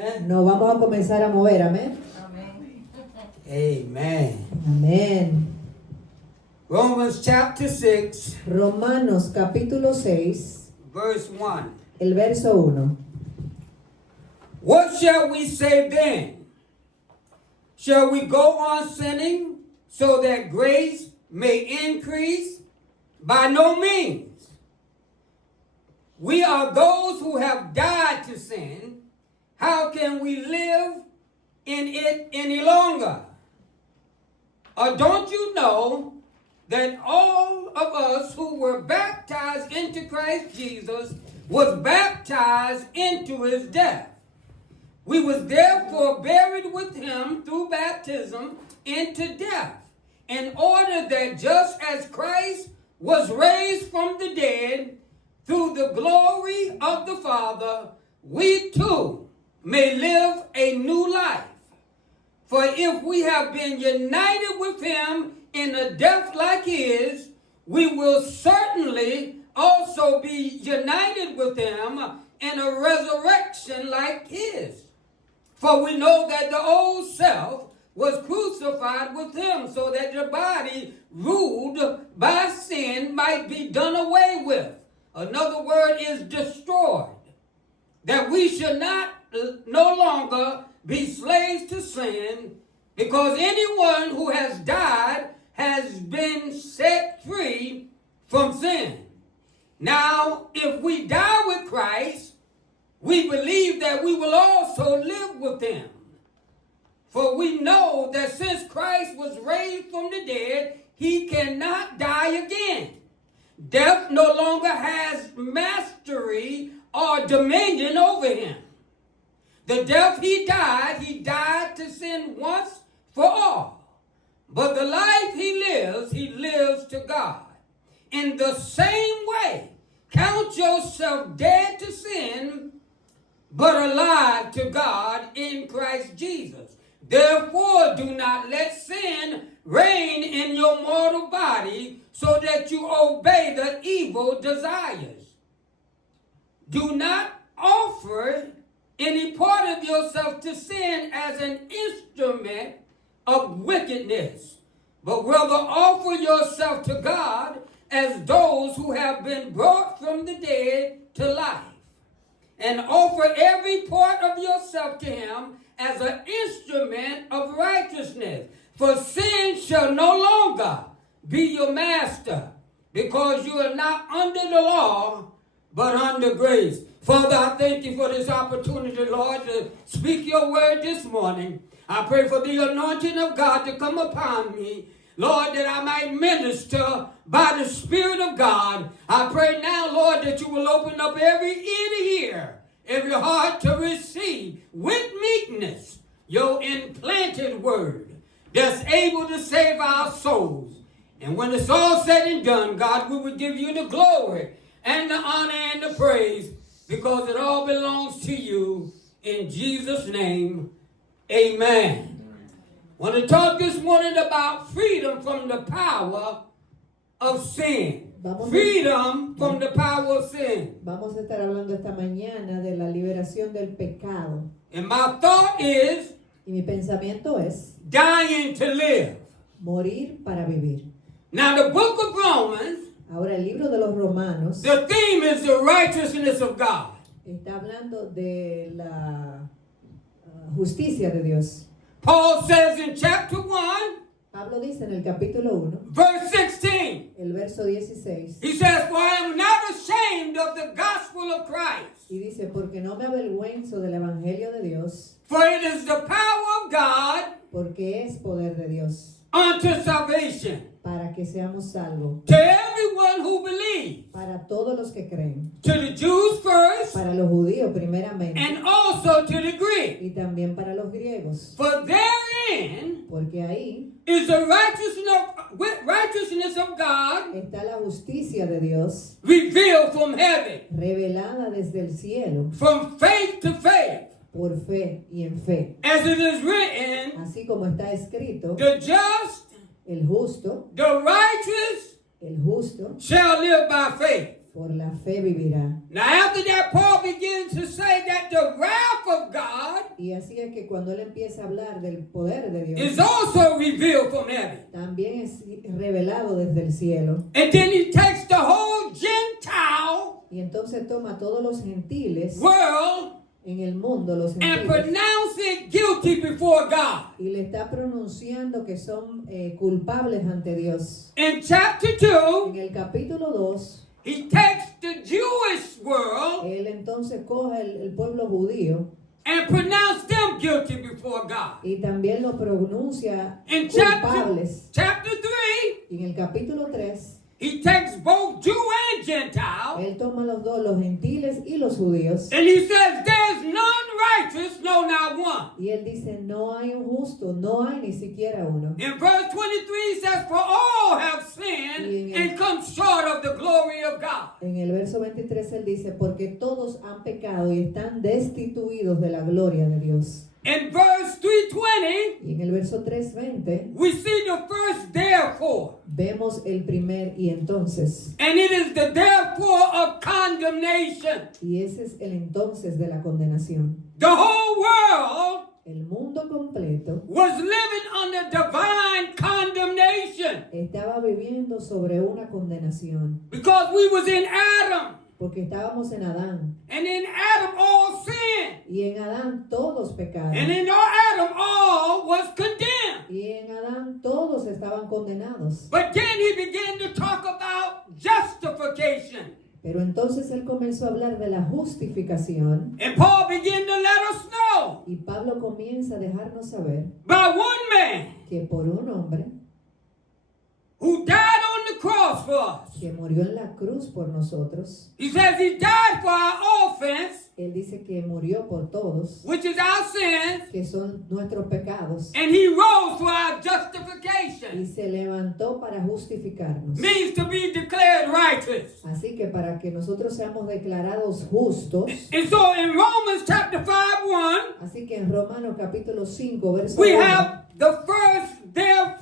Amen. Nos vamos a comenzar a mover, amén. Amen. Amén. Romans chapter 6, Romanos capítulo 6, verse 1. el verso 1. What shall we say then? Shall we go on sinning so that grace may increase? By no means. We are those who have died to sin. How can we live in it any longer? Or don't you know that all of us who were baptized into Christ Jesus was baptized into his death? We was therefore buried with him through baptism into death, in order that just as Christ was raised from the dead through the glory of the Father, we too may live a new life. For if we have been united with him in a death like his, we will certainly also be united with him in a resurrection like his. For we know that the old self was crucified with him, so that the body ruled by sin might be done away with. Another word is destroyed. That we should not no longer be slaves to sin, because anyone who has died has been set free from sin. Now, if we die with Christ, we believe that we will also live with him. For we know that since Christ was raised from the dead, he cannot die again. Death no longer has mastery or dominion over him. The death he died to sin once for all. But the life he lives to God. In the same way, count yourself dead to sin, but alive to God in Christ Jesus. Therefore, do not let sin reign in your mortal body, so that you obey the evil desires. Do not offer any part of yourself to sin as an instrument of wickedness, but rather offer yourself to God as those who have been brought from the dead to life, and offer every part of yourself to him as an instrument of righteousness. For sin shall no longer be your master, because you are not under the law, but under grace. Father, I thank you for this opportunity, Lord, to speak your word this morning. I pray for the anointing of God to come upon me, Lord, that I might minister by the Spirit of God. I pray now, Lord, that you will open up every ear to hear, every heart to receive with meekness your implanted word that's able to save our souls. And when it's all said and done, God, we will give you the glory and the honor and the praise, because it all belongs to you. In Jesus' name, amen. I want to talk this morning about freedom from the power of sin. Freedom from the power of sin. Vamos a estar hablando esta mañana de la liberación del pecado. And my thought is, Y mi pensamiento es dying to live. morir para vivir. Now the book of Romans, Ahora el libro de los Romanos the theme is the righteousness of God. está hablando de la justicia de Dios. Paul says in chapter 1, Pablo dice en el capítulo 1, verse 16, el verso 16, he says, for I am not ashamed of the gospel of Christ, y dice, porque no me avergüenzo del evangelio de Dios, for it is the power of God porque es poder de Dios, unto salvation, para que seamos salvos, to everyone who believes, para todos los que creen, to the Jews first, para los judíos primeramente, and also to the Greek. y también para los griegos, For therein porque ahí is the righteousness of God está la justicia de Dios, revealed from heaven, revelada desde el cielo, from faith to faith, por fe y en fe, as it is written, así como está escrito, the just, el justo the righteous shall live by faith. Por la fe vivirá. Now after that, Paul begins to say that the wrath of God Y así es que cuando él empieza a hablar del poder de Dios, is also revealed from heaven. también es revelado desde el cielo. And then he takes the whole Gentile Y entonces toma a todos los gentiles world en el mundo, los and gentiles, pronounce it guilty before God. y le está pronunciando que son culpables ante Dios. In chapter En 2, el capítulo 2, he takes the Jewish world él entonces coge el pueblo judío and pronounce them guilty before God. y también lo pronuncia In culpables. chapter 3, Y en el capítulo 3, he takes both Jew and Gentile, él toma los dos, los gentiles y los judíos, and he says, there's none righteous, no, not one. y él dice, no hay un justo, no hay ni siquiera uno. In verse 23, he says, for all have sinned and come short of the glory of God. En el verso 23 él dice, porque todos han pecado y están destituidos de la gloria de Dios. In verse 3:20, Y en el verso 3:20 we see the first therefore. vemos el primer y entonces. And it is the therefore of condemnation. Y ese es el entonces de la condenación. The whole world El mundo completo was living under divine condemnation estaba viviendo sobre una condenación. because we was in Adam. Porque estábamos en Adán. And in Adam all sin. Y en Adán todos pecaron. And in Adam all was condemned. Y en Adán todos estaban condenados. But then he began to talk about justification. Pero entonces él comenzó a hablar de la justificación. And Paul began to let us know Y Pablo comienza a dejarnos saber by one man que por un hombre who died on the cross for us. que murió en la cruz por nosotros, He says he died for our offense, él dice que murió por todos, which is our sins, que son nuestros pecados, and he rose for our y justification. se levantó para justificarnos. Means to be declared righteous. Así que para que nosotros seamos declarados justos, And so in Romans chapter 5:1, así que en Romanos capítulo 5, verso we 1, have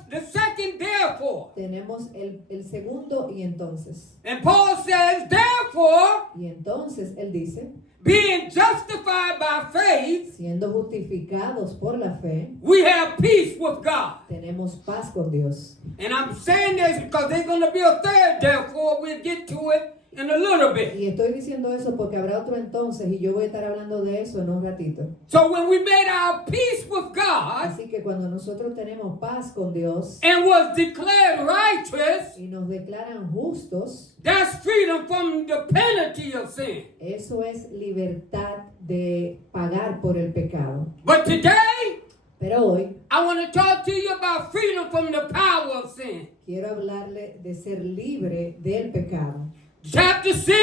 the second therefore. tenemos el segundo y entonces. And Paul says, therefore, Y entonces él dice, being justified by faith, siendo justificados por la fe, we have peace with God. tenemos paz con Dios. And I'm saying this because there's going to be a third therefore. We'll get to it in a little bit. Y estoy diciendo eso porque habrá otro entonces y yo voy a estar hablando de eso en un ratito. So when we made our peace with God Así que cuando nosotros tenemos paz con Dios and was declared righteous, y nos declaran justos, that's freedom from the penalty of sin. eso es libertad de pagar por el pecado. But today, Pero hoy I want to talk to you about freedom from the power of sin. quiero hablarle de ser libre del pecado. Chapter 6,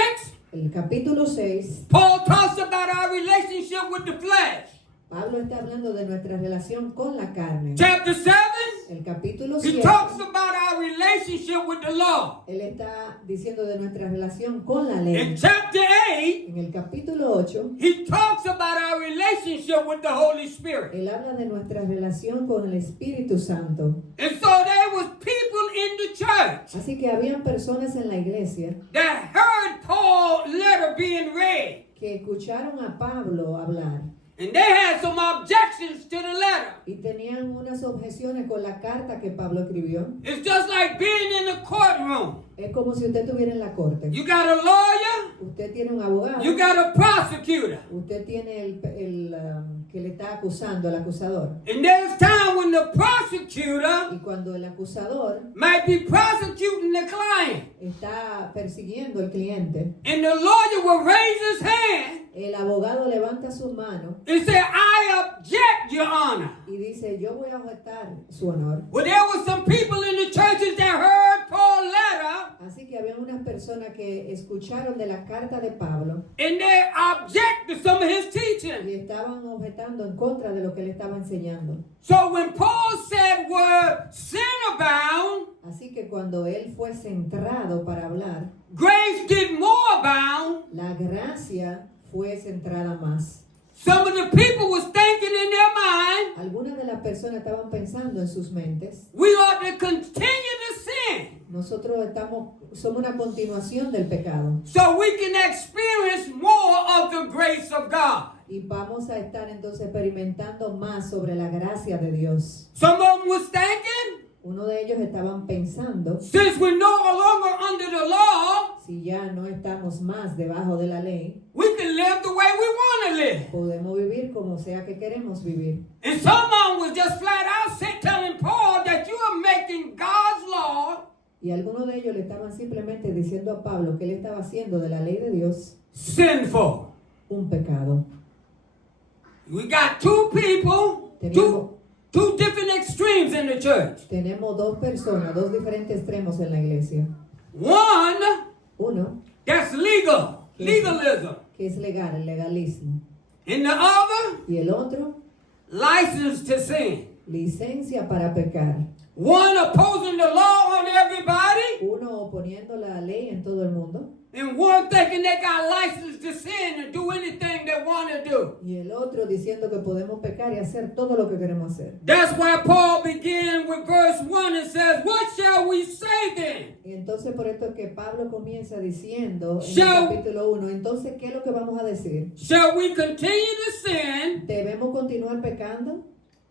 El capítulo 6, Paul talks about our relationship with the flesh. Pablo está hablando de nuestra relación con la carne. Chapter 7, El capítulo he 7, talks about our relationship with the law. él está diciendo de nuestra relación con la ley. In chapter 8, En el capítulo 8, he talks about our relationship with the Holy Spirit. él habla de nuestra relación con el Espíritu Santo. And so there was people in the church Así que habían personas en la iglesia that heard Paul's letter being read. que escucharon a Pablo hablar And they had some objections to the letter. y tenían unas objeciones con la carta que Pablo escribió. It's just like being in a courtroom. Es como si usted estuviera en la corte. You got a lawyer, Usted tiene un abogado, you got a prosecutor. usted tiene el que le está acusando, el acusador. And there's time when the prosecutor Y cuando el acusador might be prosecuting the client. está persiguiendo al cliente, And the lawyer will raise his hand el abogado levanta su mano and say, I object, Your Honor. y dice, yo voy a objetar su honor. Well, there were some people in the churches that heard Paul's letter Así que había unas personas que escucharon de la carta de Pablo and they object to some of his teaching. y estaban objetando en contra de lo que él estaba enseñando. So when Paul said, where sin abound, Así que cuando él fue centrado para hablar, grace did more abound. la gracia fue centrada más. Some of the people was thinking in their mind, Algunas de las personas estaban pensando en sus mentes, we ought to continue to sin. Nosotros somos una continuación del pecado. So we can experience more of the grace of God. Y vamos a estar entonces experimentando más sobre la gracia de Dios. Some of them was thinking, Uno de ellos estaban pensando, since we're no longer under the law, si ya no estamos más debajo de la ley, we can live the way we want to live. podemos vivir como sea que queremos vivir. And some of them was just flat out telling Paul that you are making God's law Y algunos de ellos le estaban simplemente diciendo a Pablo que él estaba haciendo de la ley de Dios sinful. un pecado. We got two people, two different extremes in the church. Tenemos dos personas, dos diferentes extremos en la iglesia. One, Uno, that's legalism. que es legal, el legalismo. And the other, Y el otro, license to sin. licencia para pecar. One opposing the law on everybody, Uno oponiendo la ley en todo el mundo. and one thinking they got license to sin and do anything they want to do. Y el otro diciendo que podemos pecar y hacer todo lo que queremos hacer. That's why Paul began with verse 1 and says, what shall we say then? Y entonces por esto es que Pablo comienza diciendo en Shall- el capítulo 1, entonces ¿qué es lo que vamos a decir? Shall we continue to sin ¿Debemos continuar pecando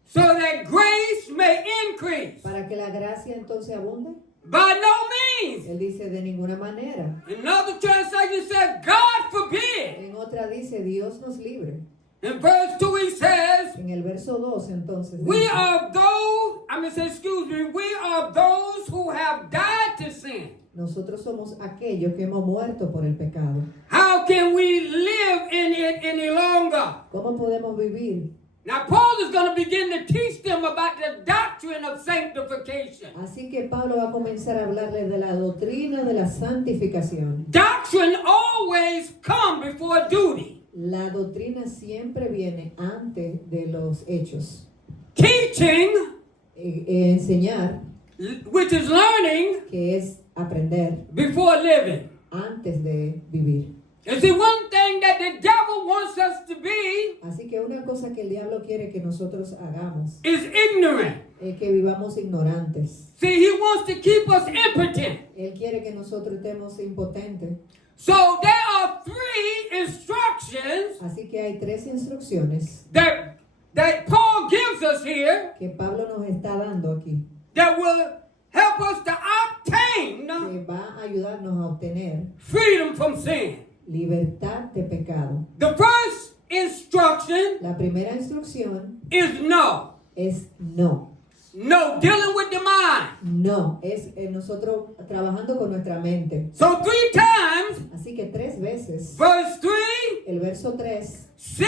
so that grace may increase? para que la gracia entonces abunde? By no means. Él dice de ninguna manera. Another translation says, God forbid. En otra dice Dios nos libre. In verse 2 he says, En el verso 2 entonces we dice, are those who have died to sin. nosotros somos aquellos que hemos muerto por el pecado. How can we live in it any longer? ¿Cómo podemos vivir? Now Paul is going to begin to teach them about the doctrine of sanctification. Así que Pablo va a comenzar a hablarles de la doctrina de la santificación. Doctrine always comes before duty. La doctrina siempre viene antes de los hechos. Teaching, Enseñar, which is learning, que es aprender, before living. antes de vivir. And see, one thing that the devil wants us to be Así que una cosa que el diablo quiere que nosotros hagamos is ignorant. es que vivamos ignorantes. See, he wants to keep us impotent. Él quiere que nosotros estemos impotentes. So there are 3 instructions Así que hay 3 instrucciones that Paul gives us here que Pablo nos está dando aquí, that will help us to obtain que va a ayudarnos a obtener freedom from sin. libertad de pecado. The first instruction La primera instrucción is no. es no. No, dealing with the mind. No, es nosotros trabajando con nuestra mente. So 3 times, Así que 3 veces, verse 3, el verso 3, 6,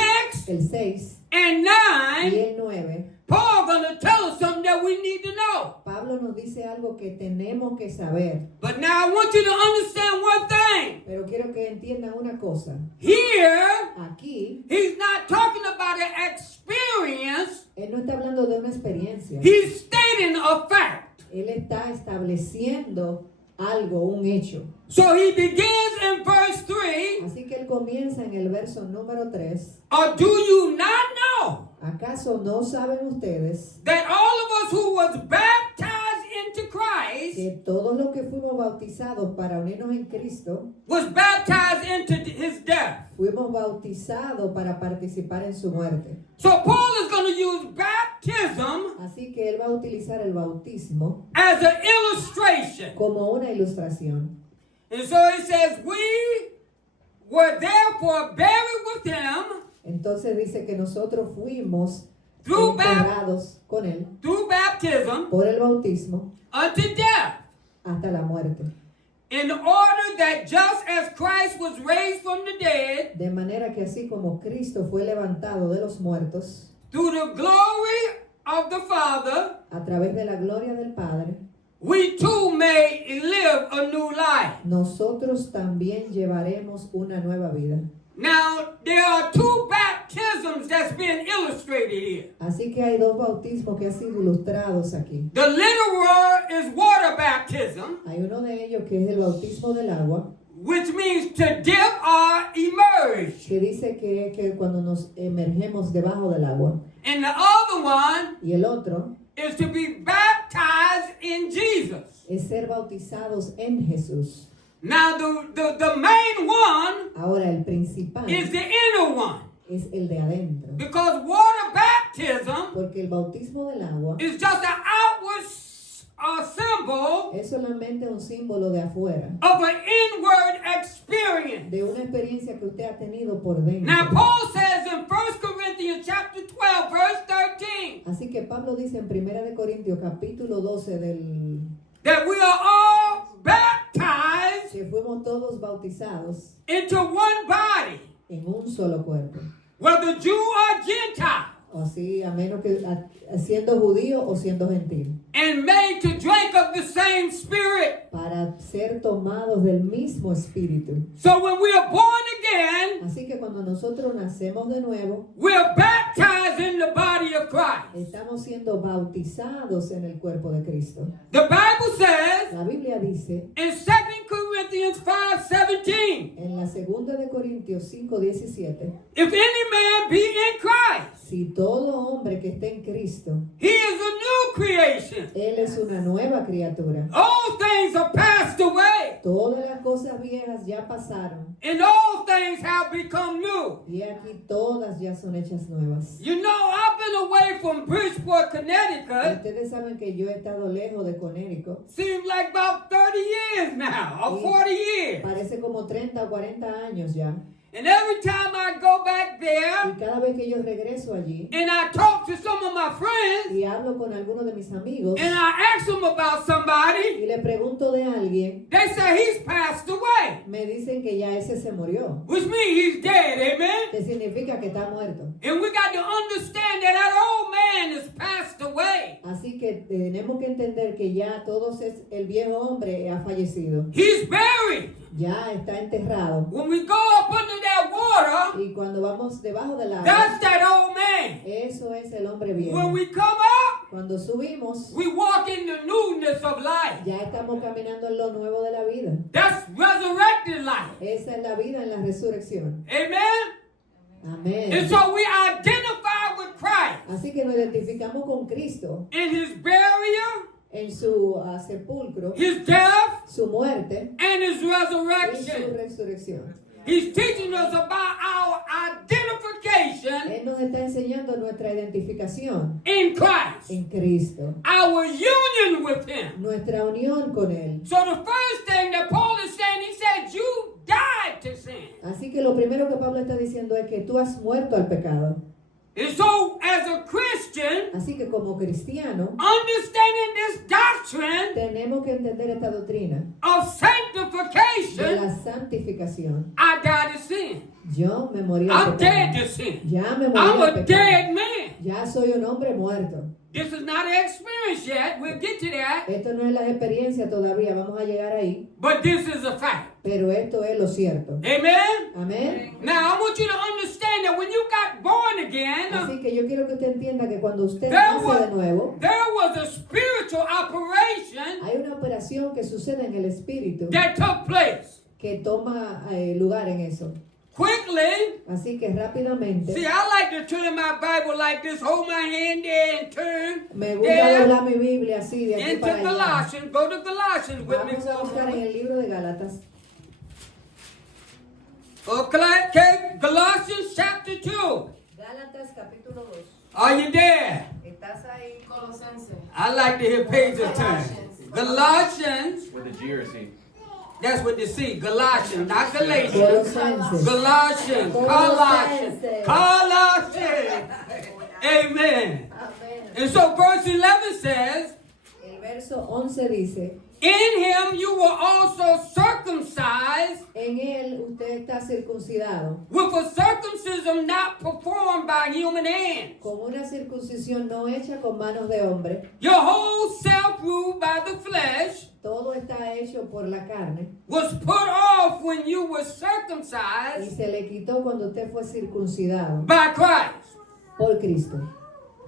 el 6 and y 9, el 9, Paul gonna tell us something that we need to know. Pablo nos dice algo que tenemos que saber. But now I want you to understand one thing. Pero quiero que entiendan una cosa. Here, Aquí, he's not talking about an experience. él no está hablando de una experiencia. He's stating a fact. Él está estableciendo algo, un hecho. So he begins in verse 3. Así que él comienza en el verso número 3. Or do you not know ¿Acaso no saben ustedes that all of us who was baptized into Christ que todos los que fuimos bautizados para unirnos en Cristo, was baptized into his death? fuimos bautizados para participar en su muerte? So Paul is going to use baptism Así que él va a utilizar el bautismo as an illustration. como una ilustración. And so he says, we were therefore buried with him Entonces dice que nosotros fuimos through enterrados con él baptism por el bautismo unto death, hasta la muerte. in order that just as Christ was raised from the dead De manera que así como Cristo fue levantado de los muertos through the glory of the Father, a través de la gloria del Padre, we too may live a new life. nosotros también llevaremos una nueva vida. Now, there are 2 baptisms that's been illustrated here. Así que hay 2 bautismos que han sido ilustrados aquí. The literal is water baptism, Hay uno de ellos que es el bautismo del agua, which means to dip or immerse. que dice que cuando nos emergemos debajo del agua. And the other one Y el otro is to be baptized in Jesus. es ser bautizados en Jesús. Now, the main one Ahora el principal is the inner one. es el de adentro. Because water baptism Porque el bautismo del agua is just an outward symbol es solamente un símbolo de afuera, of an inward experience. de una experiencia que usted ha tenido por dentro. Now, Paul says in 1 Corinthians chapter 12, verse 13, Así que Pablo dice en 1 de Corintios capítulo 12 that we are all baptized que fuimos todos bautizados into one body, en un solo cuerpo. whether Jew or Gentile, O así, a menos que siendo judío o siendo gentil, and made to drink of the same Spirit. para ser tomados del mismo espíritu. So when we are born again, Así que cuando nosotros nacemos de nuevo, we are baptized in the body of Christ. estamos siendo bautizados en el cuerpo de Cristo. The Bible says La Biblia dice in 2 Corinthians 5:17, en la segunda de Corintios 5:17, if any man be in Christ, si todo hombre que esté en Cristo, he is a new creation. él es una nueva criatura. All things are passed away, Todas las cosas viejas ya pasaron and all things have become new. y aquí todas ya son hechas nuevas. You know, I've been away from Bridgeport, Connecticut. Ustedes saben que yo he estado lejos de Connecticut. Seems like about 30 years now, or 40 years. Parece como 30 o 40 años ya. And every time I go back there, Y cada vez que yo regreso allí and I talk to some of my friends, y hablo con algunos de mis amigos and I ask them about somebody, y le pregunto de alguien, they say he's passed away, me dicen que ya ese se murió. which means he's dead, amen? Que significa que está muerto. And we got to understand that that old man is passed away. Así que tenemos que entender que ya todos el viejo hombre ha fallecido. He's buried. Ya está enterrado. When we go up under that water, Y cuando vamos debajo del agua, that's that old man. eso es el hombre viejo. When we come up, Cuando subimos, we walk in the newness of life. ya estamos caminando en lo nuevo de la vida. That's resurrected life. Esa es la vida en la resurrección. Amen? Amén. And so we identify with Christ Así que nos identificamos con Cristo in his burial, en su sepulcro, his death, su muerte and his y su resurrection. resurrección. He's teaching us about our identification Él nos está enseñando nuestra identificación in Christ, en Cristo, our union with him. nuestra unión con Él. So the first thing that Paul is saying, he said, you died to sin. Así que lo primero que Pablo está diciendo es que tú has muerto al pecado. And so as a Christian, Así que como cristiano understanding this doctrine tenemos que entender esta doctrina of de sanctification, la santificación. I died to sin. Yo me morí al I'm dead pecado. to sin. Ya me morí I'm al a pecado. dead man. Ya soy un hombre muerto. This is not an experience yet. We'll get to that. Esto no es la experiencia todavía, vamos a llegar ahí, But this is a fact. pero esto es lo cierto. Amen? Amén. Now, I want you to understand that when you got born again, Así que yo quiero que usted entienda que cuando usted There nace was- de nuevo, there was a spiritual operation hay una operación que sucede en el espíritu that took place. que toma lugar en eso. Quickly, Así que rápidamente, see, I like to turn my Bible like this, hold my hand there and turn me gusta there doblar mi Biblia así de aquí into para allá. Galatians. Go to Galatians with me Vamos a for a buscar en moment. el libro de Gálatas. Okay, Galatians chapter 2. Gálatas capítulo 2. Are you there? ¿Estás ahí? Colosenses. I like to hear pages turn. Galatians, With the G or C? that's what you see. Galatians, not Galatians. Colosenses. Galatians, Colossians, Colossians. Amen. Amén. And so verse 11 says, El verso 11 dice, in him you were also circumcised en él usted está circuncidado, with a circumcision not performed by human hands. con una circuncisión no hecha con manos de hombre. Your whole self ruled by the flesh Todo está hecho por la carne was put off when you were y circumcised se le quitó cuando usted fue circuncidado by Christ. por Cristo.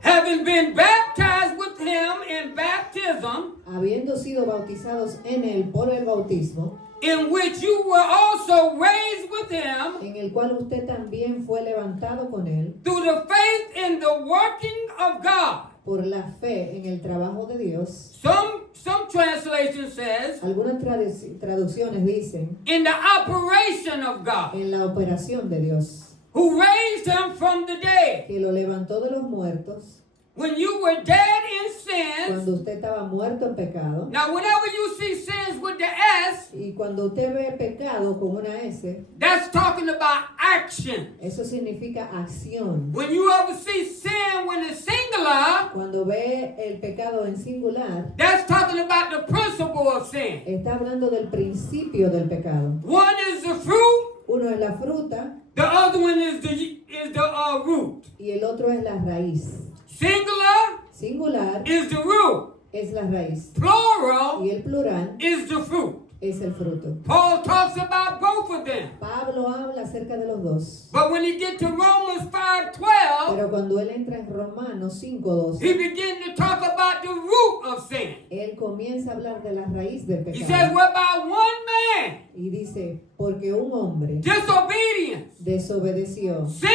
Having been baptized with him in baptism, Habiendo sido bautizados en él por el bautismo, in which you were also raised with him en el cual usted también fue levantado con él through the faith in the working of God, por la fe en el trabajo de Dios. Some translation says, Algunas traducciones dicen in the operation of God, en la operación de Dios, who raised him from the dead. que lo levantó de los muertos When you were dead in sins, cuando usted estaba muerto en pecado. now whenever you see sins with the S, Y cuando usted ve pecado con una S, that's talking about action. eso significa acción. When you ever see sin when it's singular, Cuando ve el pecado en singular, that's talking about the principle of sin. está hablando del principio del pecado. One is the fruit, Uno es la fruta the other one is the root. y el otro es la raíz. Singular Singular is the root. es la raíz Plural y el plural is the fruit. es el fruto. Paul talks about both of them. Pablo habla acerca de los dos. But when he gets to Romans 5:12, Pero cuando él entra en Romanos 5:12, he begins to talk about the root of sin. él comienza a hablar de la raíz del He says, pecado. whereby one man, Y dice, porque un hombre disobedience, desobedeció, sin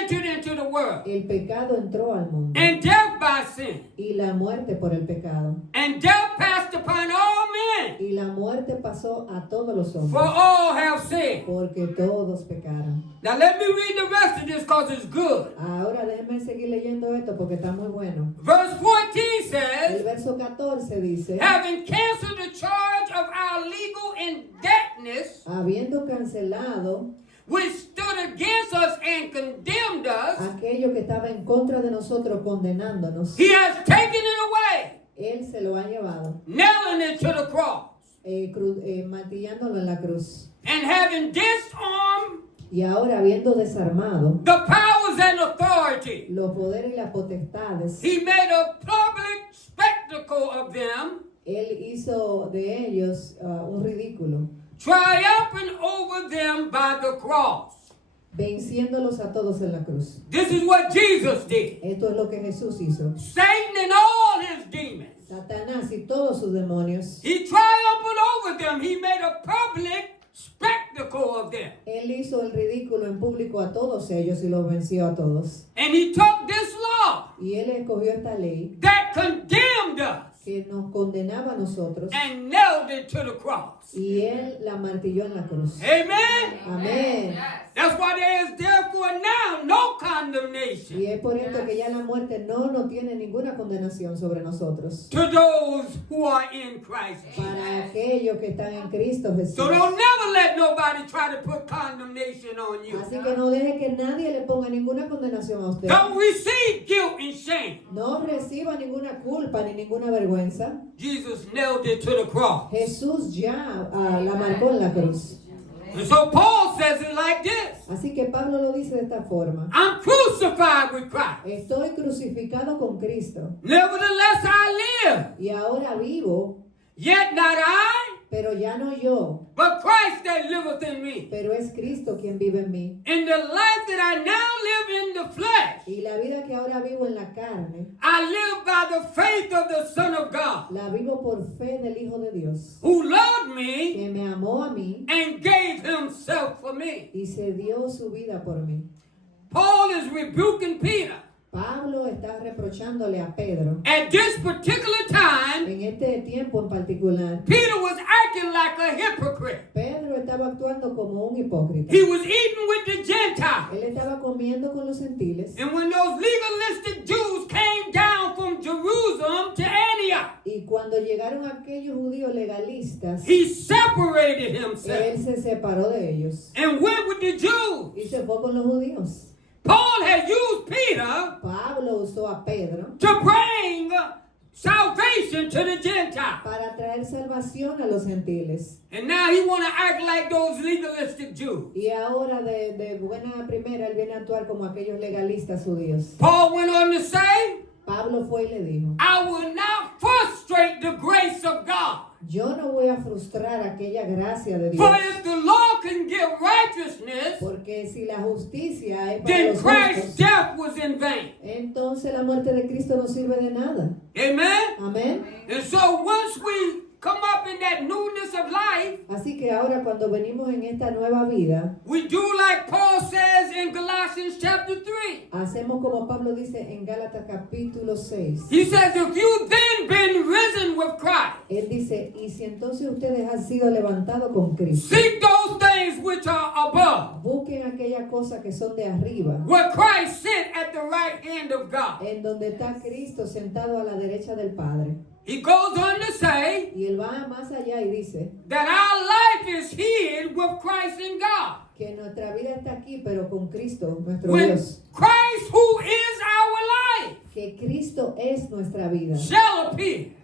entered into the world, el pecado entró al mundo and death by sin. y la muerte por el pecado. And death passed upon all men, Y la muerte pasó a todos los for hombres, all have sinned. porque todos pecaron. Now let me read the rest of this because it's good. Ahora déjenme seguir leyendo esto porque está muy bueno. Verse 14 El says, verso 14 dice, having canceled the charge of our legal indebtedness, habiendo cancelado which stood against us and condemned us, aquello que estaba en contra de nosotros condenándonos, he has taken it away, él se lo ha llevado, nailing it to the cross. martillándolo en la cruz. And having disarmed Y ahora habiendo desarmado the powers and authority, los poderes y las potestades, he made a public spectacle of them, él hizo de ellos un ridículo, triumphing over them by the cross. venciéndolos a todos en la cruz. This is what Jesus did. Esto es lo que Jesús hizo. Satan and all his demons, Satanás y todos sus demonios, he triumphed over them. He made a public spectacle of them. él hizo el ridículo en público a todos ellos y los venció a todos. And he took this law Y él escogió esta ley that condemned us que nos condenaba a nosotros and nailed it to the cross. y él la martilló en la cruz. Amen. Amén. That's why there is therefore now no condemnation Y es por esto que ya la muerte no tiene ninguna condenación sobre nosotros. to those who are in Christ Jesus. Para aquellos que están en Cristo Jesús. So don't never let nobody try to put condemnation on you. Así que no deje que nadie le ponga ninguna condenación a usted. Don't receive guilt and shame. No reciba ninguna culpa ni ninguna vergüenza. Jesus nailed it to the cross. Jesús ya la marcó en la cruz. And so Paul says it like this. Así que Pablo lo dice de esta forma. I'm crucified with Christ. Estoy crucificado con Cristo. Nevertheless I live. Y ahora vivo, Yet not I, pero ya no yo, but Christ that liveth in me. pero es Cristo quien vive en mí. In the life that I now live in the flesh, Y la vida que ahora vivo en la carne, I live by the faith of the Son of God, la vivo por fe del Hijo de Dios, who loved me que me amó a mí and gave himself for me. y se dio su vida por mí. Paul is rebuking Peter. Pablo está reprochándole a Pedro. At this particular time, En este tiempo en particular, Peter was acting like a hypocrite. Pedro estaba actuando como un hipócrita. He was eating with the Gentiles. Él estaba comiendo con los gentiles. And when those legalistic Jews came down from Jerusalem to Antioch, Y cuando llegaron aquellos judíos legalistas, he separated él himself se separó de ellos and went with the Jews. y se fue con los judíos. Paul had used Peter Pablo usó a Pedro to bring salvation to the Gentiles. para traer salvación a los gentiles. And now he want to act like those legalistic Jews. Y ahora de buena primera él viene a actuar como aquellos legalistas judíos. Paul went on to say, Pablo fue y le dijo, I will not frustrate the grace of God. yo no voy a frustrar aquella gracia de Dios. For if the law can give righteousness, Porque si la justicia es para then los Christ's justos, death was in vain. entonces la muerte de Cristo no sirve de nada. Amen? Amén. And so once we come up in that newness of life, Así que ahora cuando venimos en esta nueva vida, we do like Paul says in Galatians chapter 3. hacemos como Pablo dice en Gálatas capítulo 6. He says, if you then been risen with Christ, Él dice, y si entonces ustedes han sido levantados con Cristo, seek those things which are above, busquen aquellas cosas que son de arriba, where Christ sit at the right hand of God. en donde está Cristo sentado a la derecha del Padre. He goes on to say Y él va más allá y dice that our life is hid with Christ in God. que nuestra vida está aquí, pero con Cristo, nuestro When Dios. Christ, who is our life, Que Cristo es nuestra vida. shall appear,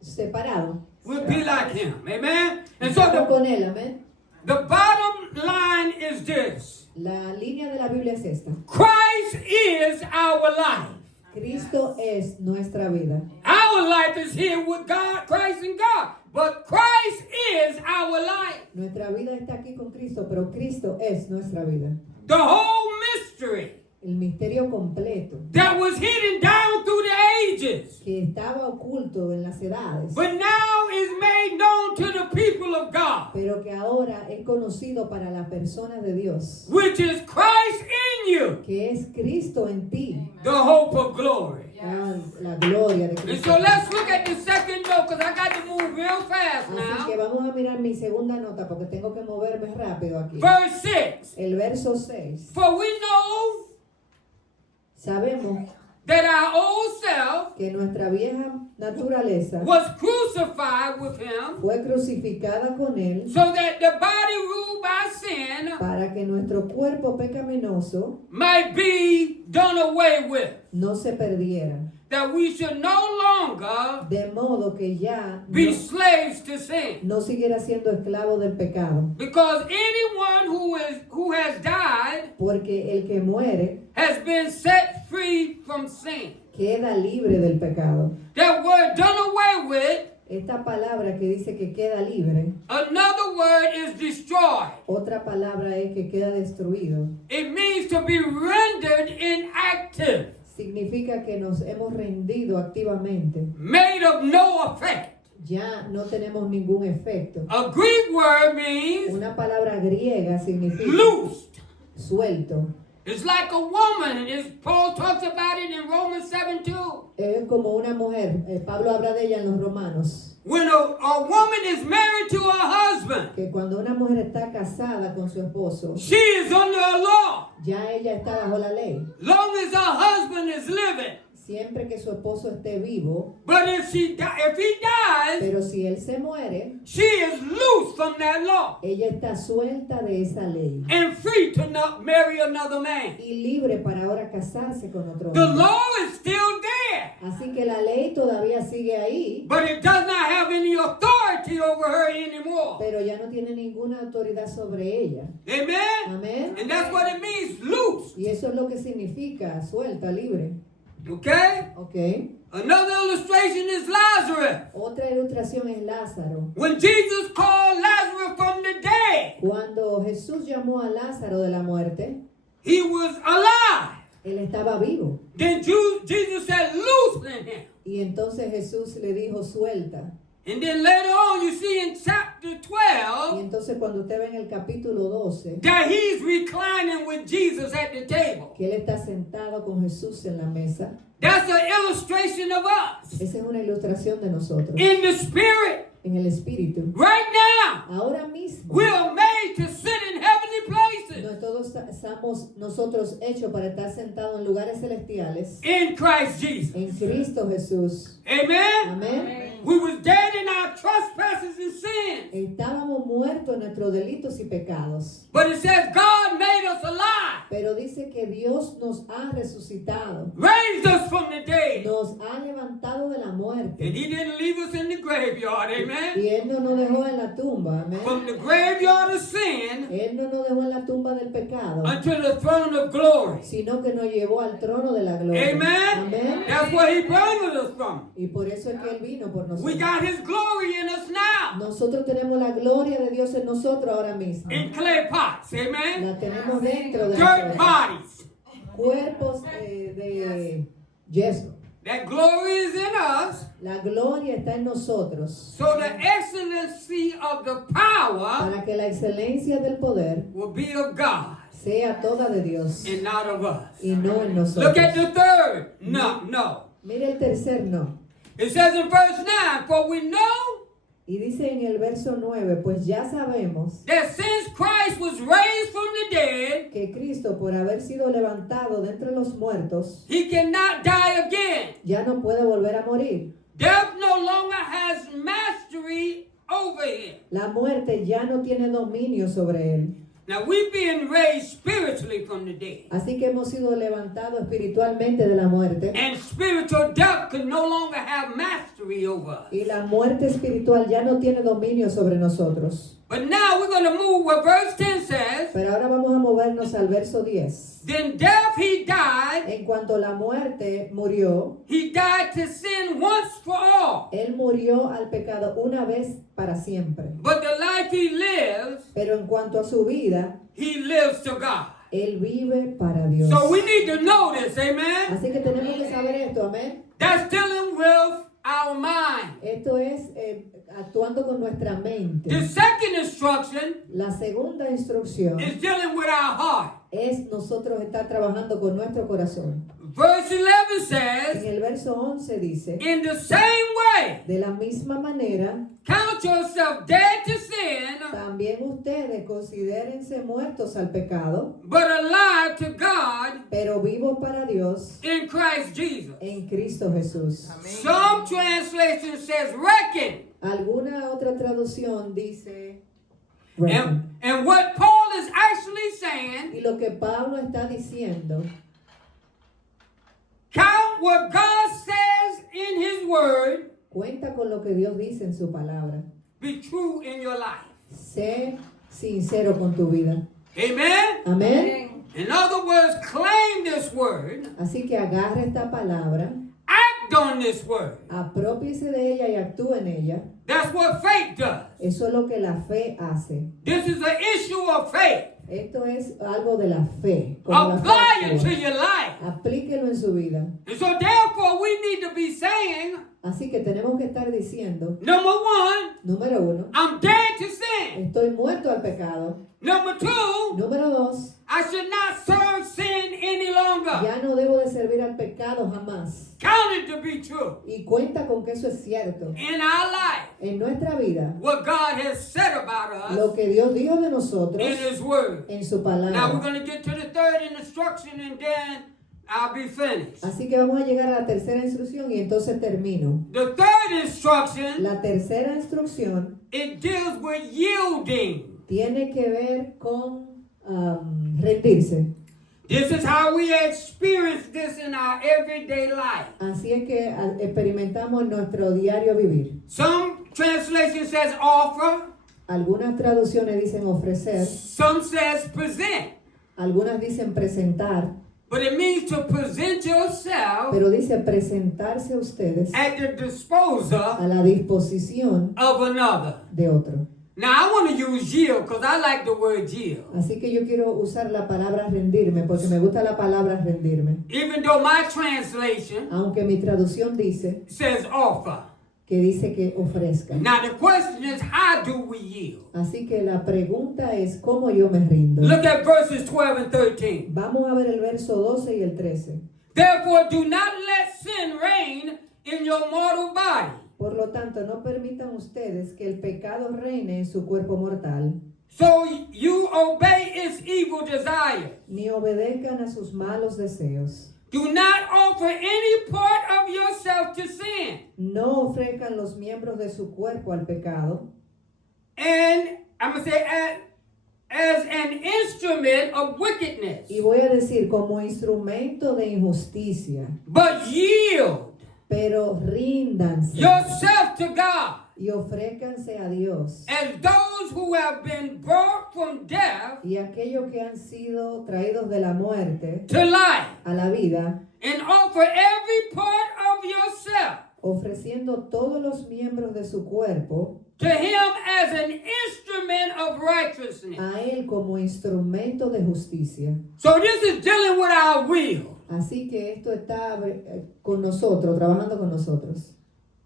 Separado. we'll be like him. Amen? And so Estamos con Él, amén. the bottom line is this. La línea de la Biblia es esta. Christ is our life. Cristo es nuestra vida. Our life is here with God, Christ and God. But Christ is our life. Nuestra vida está aquí con Cristo, pero Cristo es nuestra vida. The whole mystery El misterio completo that was hidden down through the ages, que estaba oculto en las edades, but now is made known to the people of God, pero que ahora es conocido para las personas de Dios, which is Christ in you, que es Cristo en ti, the hope of glory. la gloria de And Cristo. so let's look at the second note, because I got to move real fast Así que now. vamos a mirar mi segunda nota porque tengo que moverme rápido aquí. Verse 6. El verso 6. For we know Sabemos that our old self que nuestra vieja naturaleza was crucified with him, fue crucificada con Él so that the body ruled by sin para que nuestro cuerpo pecaminoso might be done away with, no se perdiera, that we should no longer de modo que ya be slaves to sin. no siguiera siendo esclavo del pecado, Because anyone who has died porque el que muere has been set free from sin. queda libre del pecado. That word done away with, Esta palabra que dice que queda libre, another word is destroyed. otra palabra es que queda destruido. It means to be rendered inactive, Significa que nos hemos rendido activamente. made of no effect. Ya no tenemos ningún efecto. A Greek word means Una palabra griega significa loosed. suelto. It's like a woman. Paul talks about it in Romans 7:2. Es como una mujer. Pablo habla de ella en los Romanos. When a woman is married to her husband, Que cuando una mujer está casada con su esposo, she is under a law. ya ella está bajo la ley. Long as her husband is living. Siempre que su esposo esté vivo. But if he dies, Pero si él se muere, she is loose from that law ella está suelta de esa ley. and free to not marry another man. Y libre para ahora casarse con otro The hombre. law is still there, Así que la ley todavía sigue ahí. but it does not have any authority over her anymore. Pero ya no tiene ninguna autoridad sobre ella. Amen? Amén. And that's what it means, loose. Y eso es lo que significa suelta, libre. Okay? Ok. Another illustration is Lazarus. Otra ilustración es Lázaro. When Jesus called Lazarus from the dead, Cuando Jesús llamó a Lázaro de la muerte, he was alive. él estaba vivo. Then Jesus said, loosen him. Y entonces Jesús le dijo suelta. And then later on, you see in chapter Y 12 entonces cuando usted ve en el capítulo 12, that he's reclining with Jesus at the table. que él está sentado con Jesús en la mesa, That's an illustration of us esa es una ilustración de nosotros. in the spirit. En el espíritu. Right now, Ahora mismo, we are made to sit in heavenly places no todos estamos nosotros hechos para estar sentados en lugares celestiales in Christ Jesus. en Cristo Jesús. Amen? Amén. We was dead in our trespasses and sins. Estábamos muertos en nuestros delitos y pecados. But it says God made us alive, Pero dice que Dios nos ha resucitado, raised us from the dead. nos ha levantado de la muerte. And he didn't leave us in the graveyard, amen? Y Él no nos dejó en la tumba, amén. From the graveyard of sin Él no nos dejó en la tumba del pecado, unto the throne of glory. sino que nos llevó al trono de la gloria. Amen? Amén. That's where he brought us from. Y por eso es que Él vino por We nosotros. got his glory in us now. Nosotros tenemos la gloria de Dios en nosotros ahora mismo. In clay pots, amen? La tenemos dentro de Dirt nosotros. bodies. Cuerpos de yeso. That glory is in us. La gloria está en nosotros So the excellency of the power para que la excelencia del poder will be of God sea toda de Dios and not of us. y no en Look at nosotros. the third. No. Mire el tercer no. It says in verse 9, for we know Y dice en el verso 9, pues ya sabemos that since Christ was raised from the dead, que Cristo, por haber sido levantado de entre los muertos, he cannot die again. ya no puede volver a morir. Death no longer has mastery over him. La muerte ya no tiene dominio sobre él. Now we're being raised spiritually from the dead. Así que hemos sido levantados espiritualmente de la muerte. And spiritual death can no longer have mastery over us. Y la muerte espiritual ya no tiene dominio sobre nosotros. But now we're going to move where verse 10 says, Pero ahora vamos a movernos al verso 10. then death he died. En cuanto la muerte murió, He died to sin once for all. él murió al pecado una vez para siempre. But the life he lives, Pero en cuanto a su vida, he lives to God. él vive para Dios. So we need to know this, amen? Así que tenemos que saber esto, amén. That's dealing with our mind. Esto es actuando con nuestra mente. The second instruction La segunda instrucción is dealing with our heart. es nosotros estar trabajando con nuestro corazón. Verse 11 En says, el verso 11 dice, in the same way, de la misma manera, count yourself dead to sin, también ustedes considérense muertos al pecado, but alive to God pero vivos para Dios in Christ Jesus. en Cristo Jesús. Some translation says reckon. Alguna otra traducción dice, reckon. And what Paul is actually saying, Y lo que Pablo está diciendo, count what God says in his word cuenta con lo que Dios dice en su palabra. be true in your life. Sé sincero con tu vida. Amen? Amén. In other words, claim this word, Así que agarra esta palabra, act on this word. aprópiese de ella y actúe en ella. That's what faith does. Eso es lo que la fe hace. This is an issue of faith. Esto es algo de la fe. como la fe Apply it actúa. to your life. Aplíquelo en su vida. And so therefore we need to be saying, Así que tenemos que estar diciendo, number one, número 1, I'm dead to sin. estoy muerto al pecado. Number two, Número 2, I should not serve sin any longer. ya no debo de servir al pecado jamás. Count it to be true Y cuenta con que eso es cierto. in our life. En nuestra vida, What God has said about lo us que Dios dijo de nosotros in His Word. en su Now we're palabra. going to get to the third instruction and then I'll be finished. Así que vamos a llegar a la tercera instrucción y entonces termino. The third instruction, La tercera instrucción it deals with yielding. tiene que ver con rendirse. This is how we experience this in our everyday life. Así es que experimentamos en nuestro diario vivir. Some translation says offer, Algunas traducciones dicen ofrecer, some says present. algunas dicen presentar, But it means to present yourself pero dice presentarse a ustedes at the disposal a la disposición of another. de otro. Now I want to use yield because I like the word yield. Así que yo quiero usar la palabra rendirme porque me gusta la palabra rendirme. Even though my translation Aunque mi traducción dice says offer. que dice que ofrezca. Now the question is, how do we yield? Así que la pregunta es cómo yo me rindo. Look at verses 12 and 13. Vamos a ver el verso 12 y el 13. Therefore do not let sin reign in your mortal body, Por lo tanto, no permitan ustedes que el pecado reine en su cuerpo mortal, so you obey its evil desire. ni obedezcan a sus malos deseos. Do not offer any part of yourself to sin. No ofrezcan los miembros de su cuerpo al pecado, And I'm going to say as an instrument of wickedness, y voy a decir como instrumento de injusticia, but yield pero ríndanse yourself to God y ofrézcanse a Dios. as those who have been brought from death Y aquellos que han sido traídos de la muerte to life, a la vida, and offer every part of yourself ofreciendo todos los miembros de su cuerpo to Him as an instrument of righteousness. a Él como instrumento de justicia. So this is dealing with our will. Así que esto está con nosotros, trabajando con nosotros.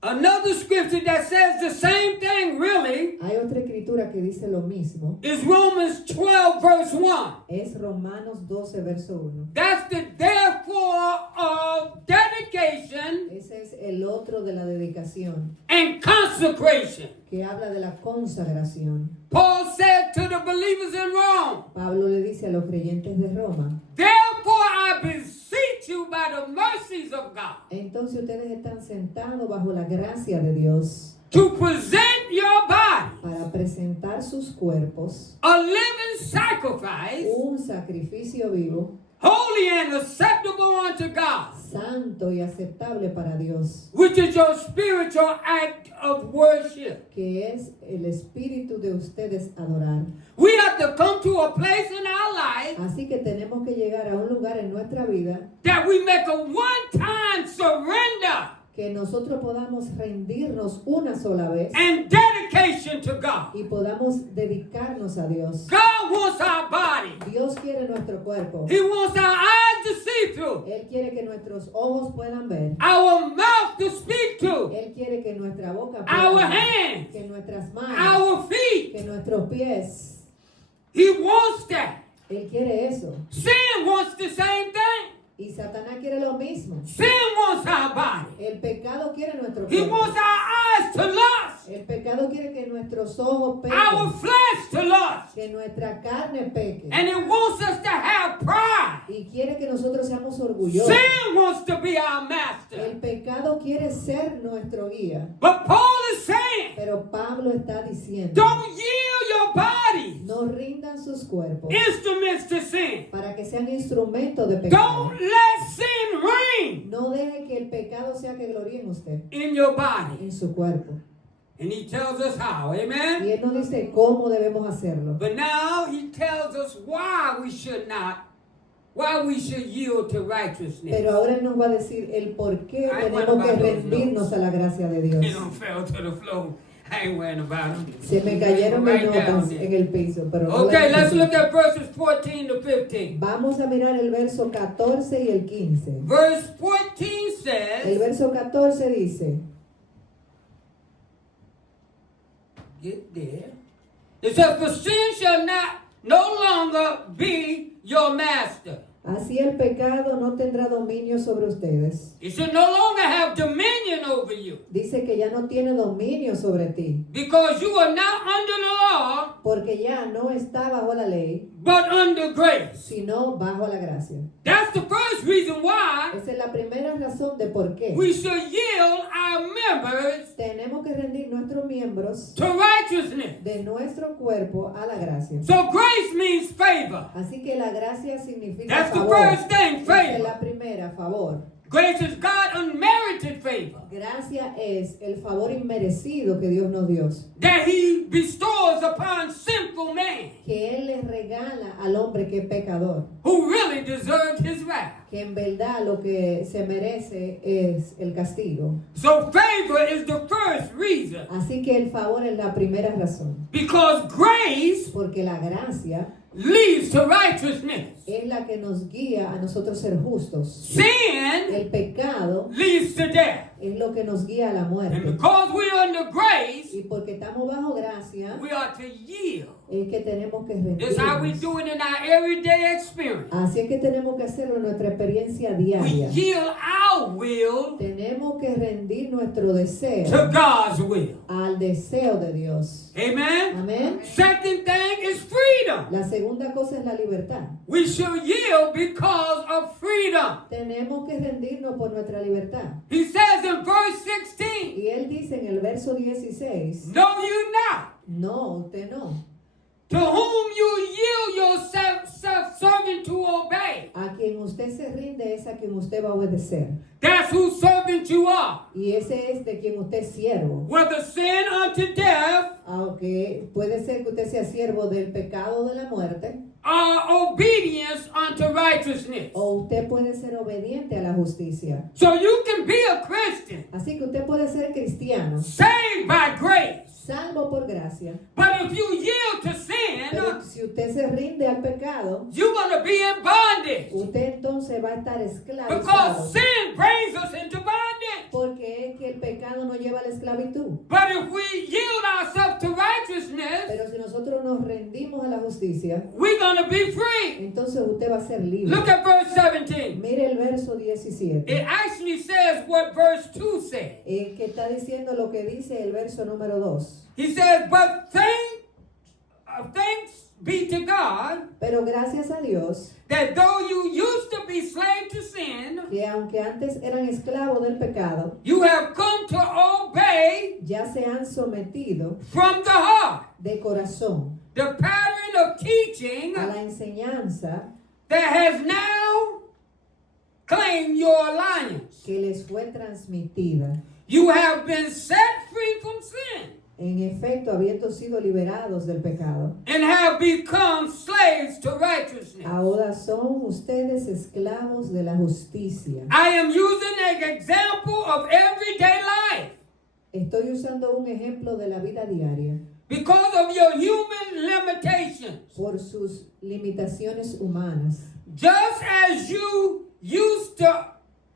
Another scripture that says the same thing really Hay otra escritura que dice lo mismo. is Romans 12 verse 1. Es Romanos 12, verso 1. That's the therefore of dedication Ese es el otro de la dedicación, and consecration. que habla de la consagración. Paul said to the believers in Rome, Pablo le dice a los creyentes de Roma, therefore I beseech you by the mercies of God entonces ustedes están sentados bajo la gracia de Dios to present your body para presentar sus cuerpos a living sacrifice, un sacrificio vivo, holy and acceptable unto God, santo y aceptable para Dios, which is your spiritual act of worship. que es el espíritu de ustedes adorar. We have to come to a place in our life Así que tenemos que llegar a un lugar en nuestra vida that we make a one-time surrender que nosotros podamos rendirnos una sola vez and dedication to God. y podamos dedicarnos a Dios. God wants our body. Dios quiere nuestro cuerpo. He wants our eyes to see through, Él quiere que nuestros ojos puedan ver. our mouth to speak to, Él quiere que nuestra boca our pueda ver, hands, que nuestras manos, our feet. que nuestros pies. He wants that. Él quiere eso. Sin wants the same thing. Y Satanás quiere lo mismo. Sin wants our body. El pecado quiere nuestro He cuerpo. wants our eyes to lust, El pecado quiere que nuestros ojos our pequen, flesh to lust, que nuestra carne peque. and it wants us to have pride. Y quiere que nosotros seamos orgullosos. Sin wants to be our master. El pecado quiere ser nuestro guía. But Paul is saying, Pero Pablo está diciendo, don't yield your body no rindan sus cuerpos instruments to sin. para que sean instrumentos de pecado. Don't let sin reign No deje que el pecado sea que gloríe en usted, in your body. en su cuerpo. And he tells us how, Y amen? Él nos dice cómo debemos hacerlo. But now he tells us why we should not, why we should yield to righteousness. Pero ahora Él nos va a decir el por qué I ain't tenemos worried que about those rendirnos a la gracia de They Dios. don't fell to the floor. I ain't worrying about them. Se me cayeron mis Right down notas there. en el piso, pero no Okay, las let's look necesito. at verses 14 to 15. Vamos a mirar el verso 14 y el 15. Verse 14 El says, verso 14 dice, get there. It says, for sin shall not no longer be your master. así el pecado no tendrá dominio sobre ustedes. It should no longer have dominion over you. Dice que ya no tiene dominio sobre ti, Because you are not under the law, porque ya no está bajo la ley, but under grace. sino bajo la gracia. That's the first reason why Esa es la primera razón de por qué we should yield our members tenemos que rendir nuestros miembros to righteousness. de nuestro cuerpo a la gracia. So grace means favor. Así que la gracia significa That's the favor. first thing, Esa es favor. la primera, favor. Grace is God unmerited favor Gracia es el favor inmerecido que Dios nos dio, that He bestows upon sinful man que Él le regala al hombre que es pecador, who really deserved His wrath. que en verdad lo que se merece es el castigo. So favor is the first reason, Así que el favor es la primera razón, because grace porque la gracia leads to righteousness. es la que nos guía a nosotros ser justos. Sin El pecado leads to death. es lo que nos guía a la And muerte. because we are under grace, Y porque estamos bajo gracia, we are to yield. es que tenemos que That's how we rendirnos. do it in our everyday experience. Así es que tenemos que hacerlo en nuestra experiencia We diaria. yield our will Tenemos que rendir nuestro deseo to God's will. al deseo de Dios. Amen? Amén. Second thing is freedom. La segunda cosa es la libertad. We should yield because of freedom. Tenemos que rendirnos por nuestra libertad. He says in verse 16, Y él dice en el verso 16, know you not no, usted no. to whom you yield yourself servant to obey. A quien usted se rinde es a quien usted va a obedecer. That's whose servant you are. Y ese es de quien usted es siervo. Whether sin unto death Aunque puede ser que usted sea siervo del pecado o de la muerte, or obedience unto righteousness. o usted puede ser obediente a la justicia. So you can be a Christian, Así que usted puede ser cristiano, saved by grace, salvo por gracia. But if you yield to sin, Pero si usted se rinde al pecado, you're going to be in bondage. usted entonces va a estar esclavizado. Because sin brings us into bondage. Porque es que el pecado nos lleva a la esclavitud. But if we yield ourselves to righteousness, Pero si nosotros nos rendimos a la justicia, we're going to be free. entonces usted va a ser libre. Look at verse 17. Mire el verso 17. It actually says what verse 2 said. Que está diciendo lo que dice el verso número 2. He says, but thanks be to God Pero gracias a Dios, that though you used to be slave to sin, que aunque antes eran esclavos del pecado, you have come to obey ya se han sometido from the heart de corazón the pattern of teaching a la enseñanza that has now claimed your alliance. que les fue transmitida. You have been set free from sin En efecto, habiendo sido liberados del pecado, and have become slaves to righteousness. ahora son ustedes esclavos de la justicia. I am using an example of everyday life Estoy usando un ejemplo de la vida diaria because of your human limitations. por sus limitaciones humanas. Just as you used to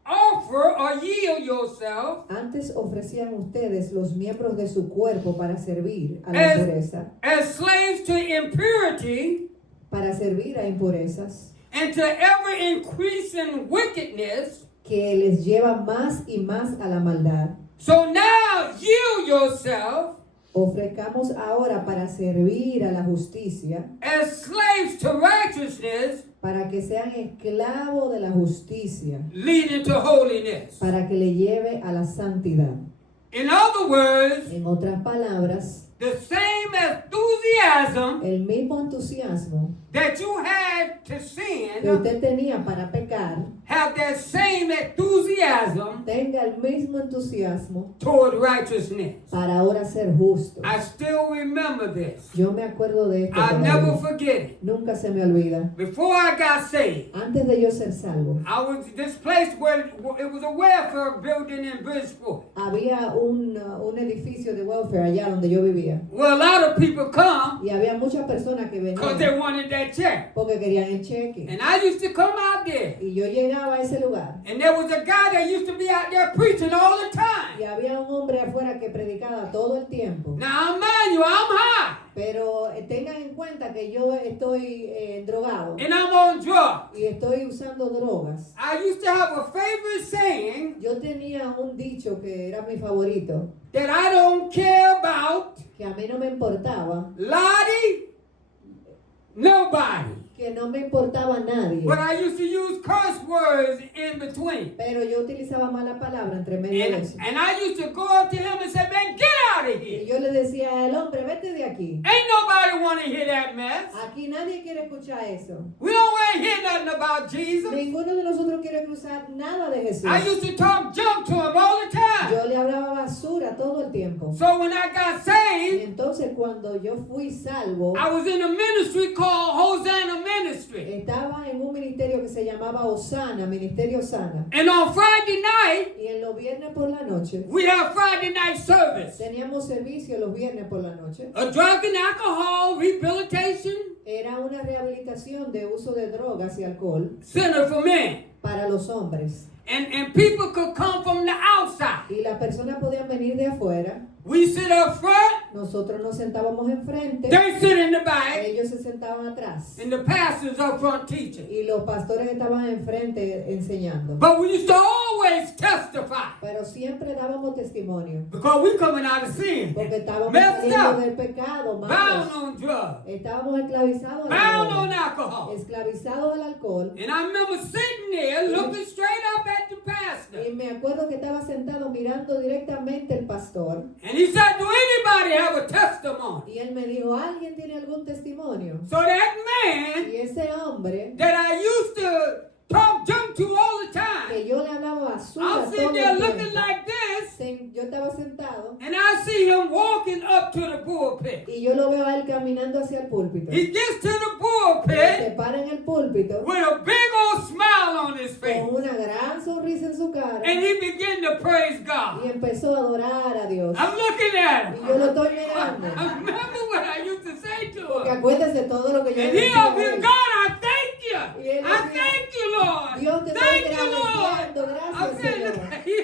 offer or yield yourself Antes ofrecían ustedes los miembros de su cuerpo para servir a la impureza, as slaves to impurity para servir a impurezas, and to ever increasing wickedness, que les lleva más y más a la maldad. so now yield yourself Ofrezcamos ahora para servir a la justicia, as slaves to righteousness, para que sean esclavos de la justicia, leading to holiness. para que le lleve a la santidad. In other words, En otras palabras, the same enthusiasm el mismo entusiasmo that you had to que sin, usted tenía para pecar, have that same enthusiasm tenga el mismo entusiasmo toward righteousness. para ahora ser justo. I still remember this. Yo me acuerdo de esto. I'll never todavía. forget it. Nunca se me olvida. Before I got saved, Antes de yo ser salvo, I was this place where it was a welfare building in Bridgeport. había un edificio de welfare allá donde yo vivía. Well, a lot of people come Y había muchas personas que because they venían wanted that check. porque querían el cheque. And I used to come out there. Y yo llegaba a ese lugar. And there was a guy that used to be out there preaching all the Y time. había un hombre afuera que predicaba todo el tiempo. Now, mind you, I'm high Pero tengan en cuenta que yo estoy drogado and I'm on drugs. y estoy usando drogas. I used to have a favorite saying Yo tenía un dicho que era mi favorito, that I don't care about que a mí no me importaba, Lottie, nobody. que no me importaba nadie. But I used to use curse words in between. Pero yo utilizaba mala palabra entre medio de eso. And I used to go up to him and say, man, get out of Y here. yo le decía al hombre, vete de aquí. Ain't nobody want to hear that mess. Aquí nadie quiere escuchar eso. We don't want to hear nothing about Jesus. Ninguno de nosotros quiere cruzar nada de Jesús. I used to talk junk to him all the time. Yo le hablaba basura todo el tiempo. So when I got Y saved, entonces cuando yo fui salvo, I was in a ministry called Hosanna Ministry. estaba en un ministerio que se llamaba Osana, Ministerio Osana. And on Friday night, Y en los viernes por la noche, we have Friday night service. teníamos servicio los viernes por la noche. A drug and alcohol rehabilitation Era una rehabilitación de uso de drogas y alcohol center for men. para los hombres. And people could come from the outside. Y las personas podían venir de afuera. We sit up front, Nosotros nos sentábamos enfrente. they sit in the back, Ellos se sentaban atrás. and the pastors up front teaching. Y los pastores estaban enfrente enseñando. But we used to always testify Pero siempre dábamos testimonio. because we coming out of sin, Porque estábamos messed saliendo up, del pecado, bound malos. on drugs, Estábamos esclavizados a la bound on droga, alcohol. esclavizados al alcohol. And I remember sitting there looking straight up at the pastor. Y me acuerdo que estaba sentado mirando directamente al pastor. And he said, do anybody have a testimony? Y él me dijo, ¿alguien tiene algún testimonio? So that man Y ese hombre that I used to talk junk to all the time, que yo le hablaba basura I'm todo sitting there el looking tiempo. like this, Yo estaba sentado and I see him walking up to the pulpit. y yo lo veo a él caminando hacia el púlpito. He gets to the Se pulpit para en el púlpito with a big old smile on his face. con una gran sonrisa en su su cara and he began to praise y God. empezó a adorar a Dios. I'm looking at Y him. yo lo estoy mirando. I remember what I used to say to Porque him. acuérdese todo lo que yo And le he decía up a here, él. God, I thank you. Y él I decía, thank you, Lord. Dios te estoy Thank you, Lord. agradeciendo.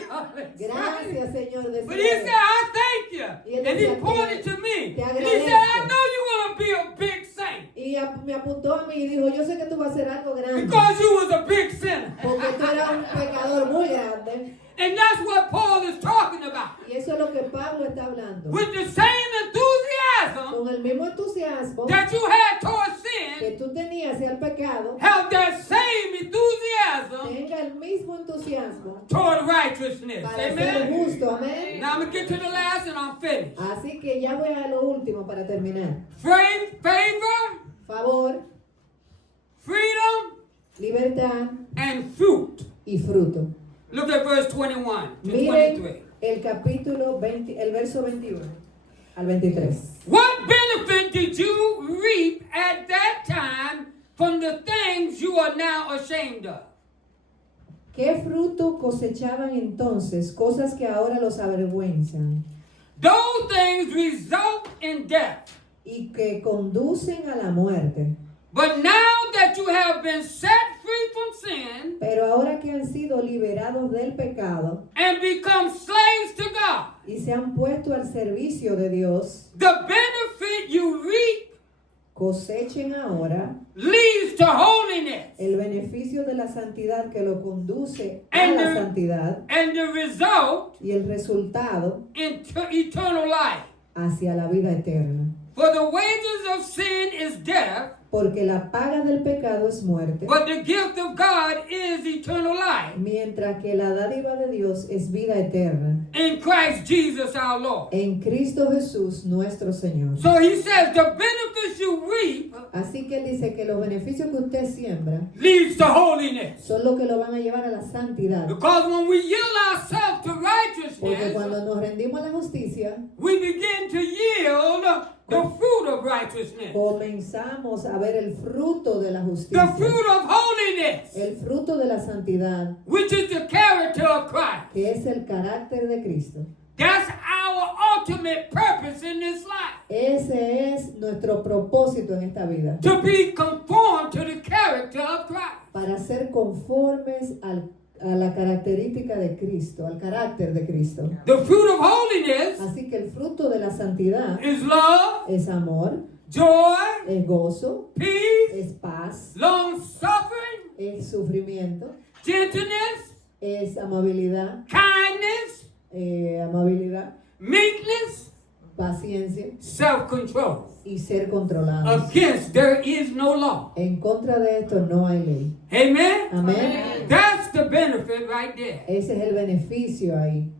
I'm Gracias, saying, Señor. Gracias, Señor. But decía he él. said, I thank you. Y él And he decía, pointed to me. te And he said, I agradezco. know you're going to be a big saint. Y me apuntó a mí y dijo, yo sé que tú vas a hacer algo grande. Because you was a big sinner. Porque tú eras un pecador muy grande. And that's what Paul is talking about. Y eso es lo que Pablo está hablando. With the same enthusiasm Con el mismo entusiasmo that you had towards que sin, tú tenías hacia el pecado, have that same enthusiasm tenga el mismo entusiasmo toward righteousness. para ser Amen. justo. Amén. Now I'm going to get to the last and I'm finished. Así que ya voy a lo último para terminar. Favor, Favor, freedom, libertad and fruit. y fruto. Look at verse 21 to 23. Miren el capítulo 20, el verso 21 al 23. What benefit did you reap at that time from the things you are now ashamed of? ¿Qué fruto cosechaban entonces, cosas que ahora los avergüenzan Those things result in death. y que conducen a la muerte? But now that you have been set free from sin Pero ahora que han sido liberados del pecado and become slaves to God, y se han puesto al servicio de Dios, the benefit you reap cosechen ahora leads to holiness, el beneficio de la santidad que lo conduce a And la the- santidad and the result y el resultado in eternal life. hacia la vida eterna. For the wages of sin is death, Porque la paga del pecado es muerte, but the gift of God is eternal life mientras que la dádiva de Dios es vida eterna in Christ Jesus our Lord. en Cristo Jesús nuestro Señor. So he says the benefits you reap Así que él dice que los beneficios que usted siembra leads to holiness. son los que lo van a llevar a la santidad. Because when we yield ourselves to Porque cuando righteousness, nos rendimos a la justicia, we begin to yield the fruit of righteousness, comenzamos a ver el fruto de la the justicia, fruit of holiness, el fruto de la santidad, which is the character of Christ. que es el carácter de Cristo. That's our ultimate purpose in this life, Ese es nuestro propósito en esta vida, to be conformed to the character of Christ. para ser conformes a la característica de Cristo, al carácter de Cristo. The fruit of holiness Así que el fruto de la santidad is love, es amor, joy, es gozo, peace, es paz, long suffering, es sufrimiento, gentleness, es amabilidad, kindness, meekness, paciencia self-control. y ser controlados. Against there is no law. En contra de esto no hay ley. Amen? Amén. That's the benefit right there. Ese es el beneficio ahí.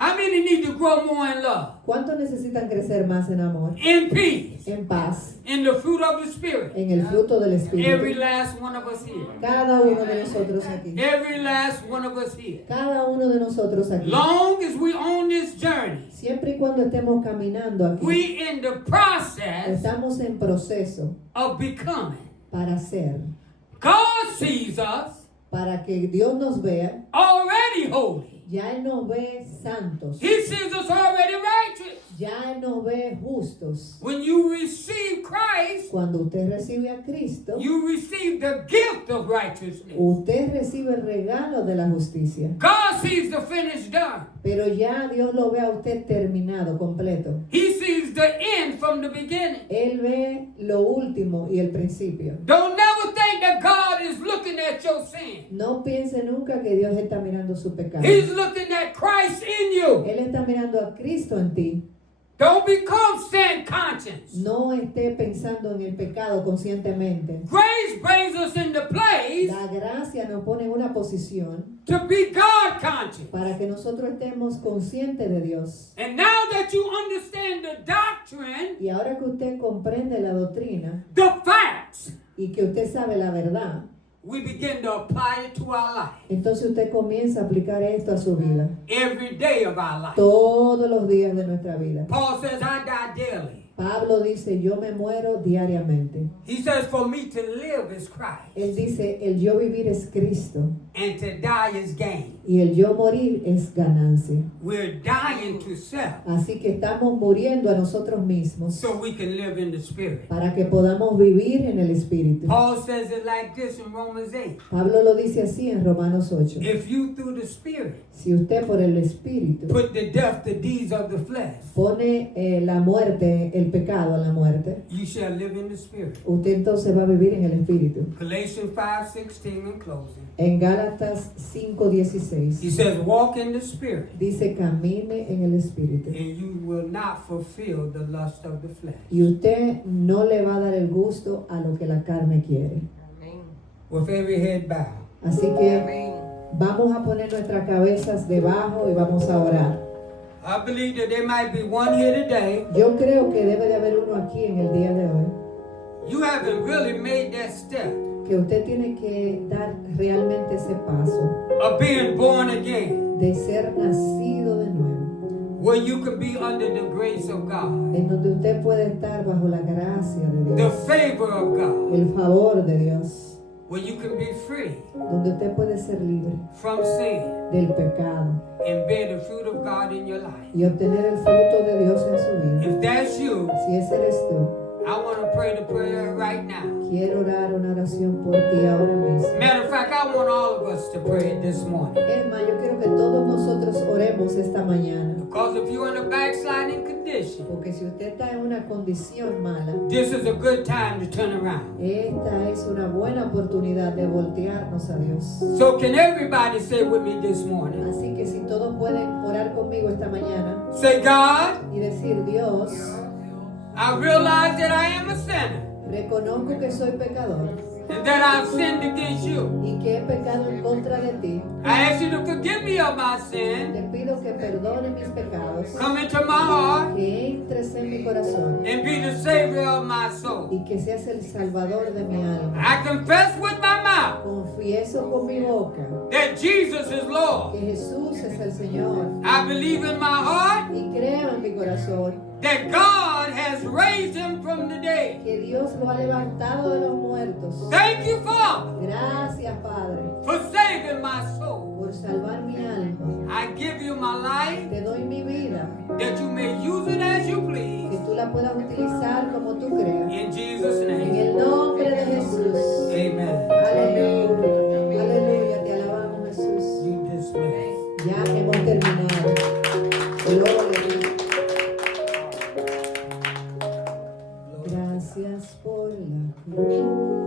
How many need to grow more in love, ¿Cuántos necesitan crecer más en amor, in peace, en paz, in the fruit of the Spirit? en el fruto del Every Espíritu? last one of us here. Cada uno de nosotros aquí. Every last one of us here. Cada uno de nosotros aquí. Long as we on this journey, Siempre y cuando estemos caminando aquí, we in the process estamos en proceso of becoming. para ser, God sees us para que Dios nos vea. already holy. Ya Él nos ve santos. He sees us already righteous. Ya Él nos ve justos. When you receive Christ, Cuando usted recibe a Cristo, you receive the gift of righteousness. usted recibe el regalo de la justicia. God sees the finished done. Pero ya Dios lo ve a usted terminado, completo. He sees the end from the beginning. Él ve lo último y el principio. Don't never think that God is looking at your sin. No piense nunca que Dios está mirando su pecado. He's looking at Christ in you. Él está mirando a Cristo en ti. Don't become sin conscious. No esté pensando en el pecado conscientemente. Grace brings us into place La gracia nos pone en una posición to be God conscious. para que nosotros estemos conscientes de Dios. And now that you understand the doctrine, Y ahora que usted comprende la doctrina the facts, y que usted sabe la verdad, we begin to apply it to our life. entonces usted comienza a aplicar esto a su vida. Every day of our life. Todos los días de nuestra vida. Paul says, I die daily. Pablo dice, yo me muero diariamente. He says, for me to live is Christ. Él dice, el yo vivir es Cristo and to die is gain. Y el yo morir es ganancia. We're dying to self Así que estamos muriendo a nosotros mismos so we can live in the Spirit. para que podamos vivir en el Espíritu. Paul says it like this in Romans 8. Pablo lo dice así en Romanos 8. If you through the Spirit Si usted por el Espíritu put to death the deeds of the flesh, pone la muerte, el pecado a la muerte, you shall live in the Spirit. usted entonces va a vivir en el Espíritu. Galatians 5:16 in closing. En Gálatas 5:16 He says, walk in the Spirit, dice camine en el Espíritu. and you will not fulfill the lust of the flesh. Y usted no le va a dar el gusto a lo que la carne quiere. With every head bowed. Así que vamos a poner nuestras cabezas debajo y vamos a orar. I believe that there might be one here today. Yo creo que debe de haber uno aquí en el día de hoy, You haven't really made that step que usted tiene que dar realmente ese paso of being born again, de ser nacido de nuevo, where you can be under the grace of God, en donde usted puede estar bajo la gracia de the Dios, favor of God, el favor de Dios, where you can be free donde usted puede ser libre from sin del pecado and bear the fruit of God in your life. y obtener el fruto de Dios en su vida. If that's you, Si ese eres tú, I want to pray the prayer right now. quiero orar una oración por ti ahora mismo. Matter of fact, I want all of us to pray it this morning. Es más, yo quiero que todos nosotros oremos esta mañana, Because if you're in a backsliding condition, porque si usted está en una condición mala, this is a good time to turn around. esta es una buena oportunidad de voltearnos a Dios. So can everybody say with me this morning? Así que si todos pueden orar conmigo esta mañana Say, God, y decir, Dios, I realize that I am a sinner reconozco que soy pecador and that I've sinned against you. y que he pecado en contra de ti. I ask you to forgive me of my Te sin, pido que perdone mis pecados, come into my heart, que entres en mi corazón and be the Savior of my soul. y que seas el salvador de mi alma. I confess with my mouth Confieso con mi boca that Jesus is Lord. que Jesús es el Señor I believe in my heart y creo en mi corazón that God has raised him from the dead. que Dios lo ha levantado de los muertos. Thank you, Father, Gracias, Padre, for saving my soul. por salvar mi alma. I give you my life Te doy mi vida, that you may use it as you que please. tú la puedas utilizar como tú creas. In Jesus' En name, el nombre de Jesús. amen. Aleluya. Aleluya. Te alabamos, Jesús. You dismiss. Ya hemos terminado. Gloria a Dios. Gracias por la cruz.